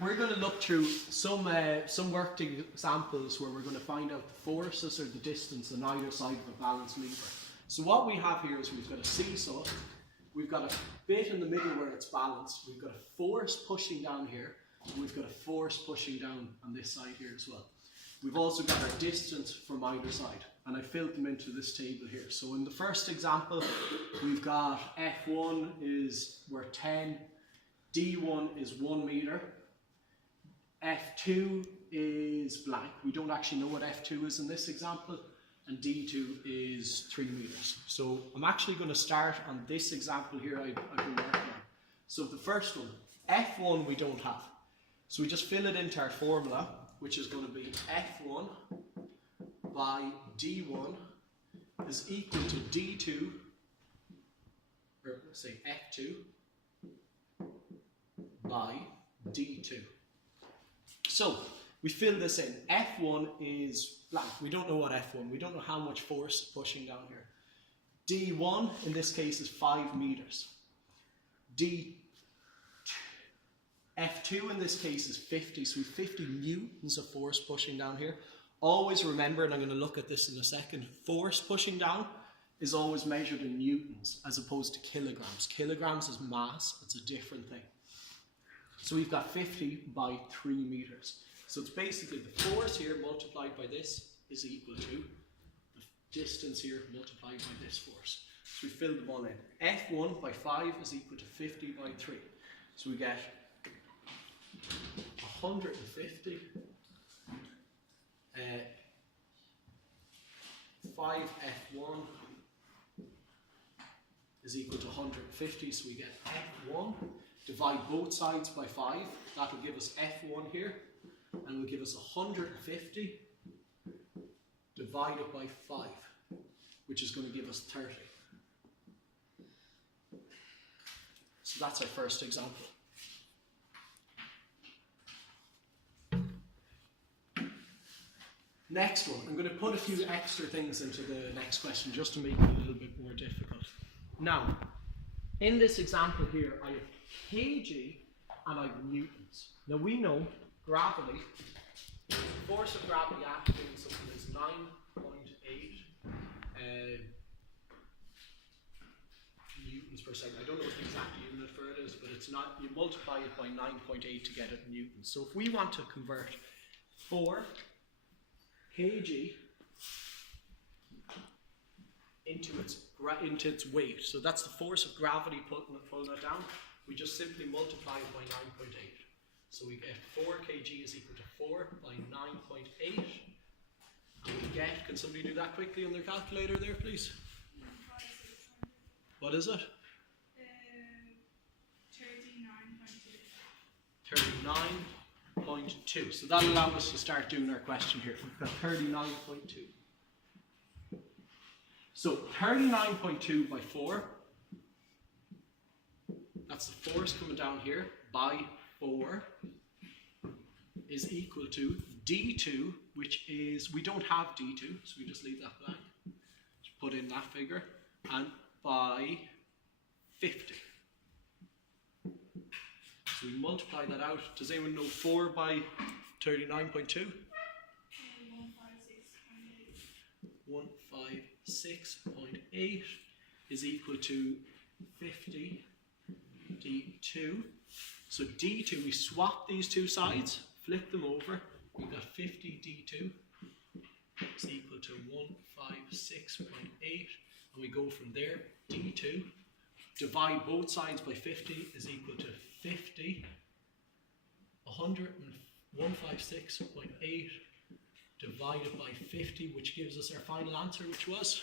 we're going to look through some worked examples where we're going to find out the forces or the distance on either side of a balanced lever. So what we have here is we've got a seesaw, we've got a bit in the middle where it's balanced, we've got a force pushing down here, and we've got a force pushing down on this side here as well. We've also got our distance from either side, and I filled them into this table here. So in the first example, we've got F1 is worth 10, D1 is 1 meter, F2 is blank. We don't actually know what F2 is in this example, and D2 is 3 meters. So I'm actually going to start on this example here I've been working on. So the first one, F1 we don't have. So we just fill it into our formula, which is going to be F1 by D1 is equal to D2, or say F2 by D2. So we fill this in. F1 is blank. We don't know what F1. We don't know how much force is pushing down here. D1 in this case is 5 meters. F2 in this case is 50. So we have 50 newtons of force pushing down here. Always remember, and I'm going to look at this in a second, force pushing down is always measured in newtons as opposed to kilograms. Kilograms is mass. It's a different thing. So we've got 50 by 3 meters. So it's basically the force here multiplied by this is equal to the distance here multiplied by this force. So we fill them all in. F1 by 5 is equal to 50 by 3. So we get 150 5F1 is equal to 150, so we get F1. Divide both sides by 5, that will give us F1 here, and will give us 150 divided by 5, which is going to give us 30. So that's our first example. Next one, I'm going to put a few extra things into the next question just to make it a little bit more difficult. Now, in this example here, I have kg and I have newtons. Now we know gravity, the force of gravity acting on something is 9.8 newtons per second. I don't know what the exact unit for it is, but it's not, you multiply it by 9.8 to get it in newtons. So if we want to convert 4 kg into its weight, so that's the force of gravity pulling it down, we just simply multiply it by 9.8. So we get 4 kg is equal to 4 by 9.8. And we get, can somebody do that quickly on their calculator there, please? What is it? 39.2. 39.2. So that'll allow us to start doing our question here. We've got 39.2. So 39.2 by 4, that's the force coming down here, by 4 is equal to D2, which is, we don't have D2, so we just leave that blank. Just put in that figure, and by 50. So we multiply that out. Does anyone know 4 by 39.2? 156.8 is equal to 50 D2. So D2, we swap these two sides, flip them over, we've got 50 D2 is equal to 156.8, and we go from there. D2, divide both sides by 50 is equal to 50, 156.8 divided by 50, which gives us our final answer, which was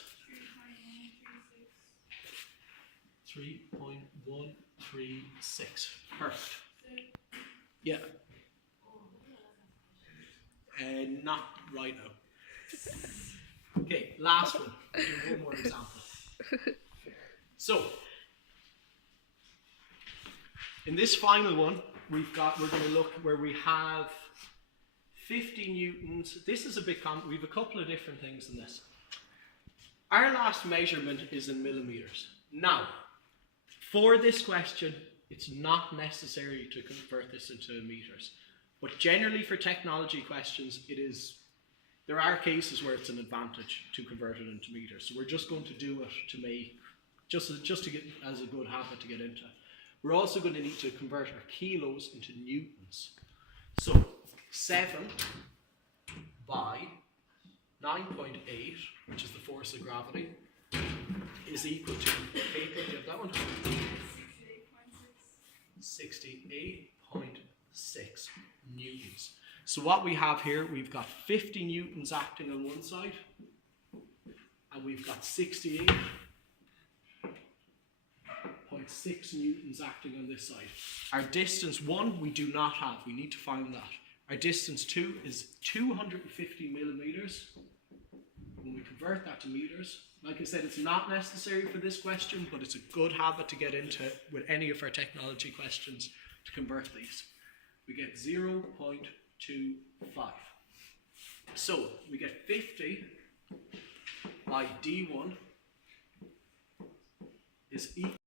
3.136. Perfect. Yeah. Not right now. Okay, last one. One more example. So, in this final one, we're going to look where we have 50 newtons. This is a bit we have a couple of different things in this. Our last measurement is in millimeters. Now, for this question, It's not necessary to convert this into meters. But generally for technology questions, there are cases where it's an advantage to convert it into meters. So we're just going to do it to make, just to get as a good habit to get into. We're also going to need to convert our kilos into newtons. So 7 by 9.8, which is the force of gravity, is equal to, okay, do you have that one? 68.6 newtons. So what we have here, we've got 50 newtons acting on one side, and we've got 68.6 newtons acting on this side. Our distance 1 we do not have, we need to find that. Our distance 2 is 250 millimeters. When we convert that to meters, like I said, it's not necessary for this question, but it's a good habit to get into with any of our technology questions to convert these. We get 0.25. So we get 50 by D1 is equal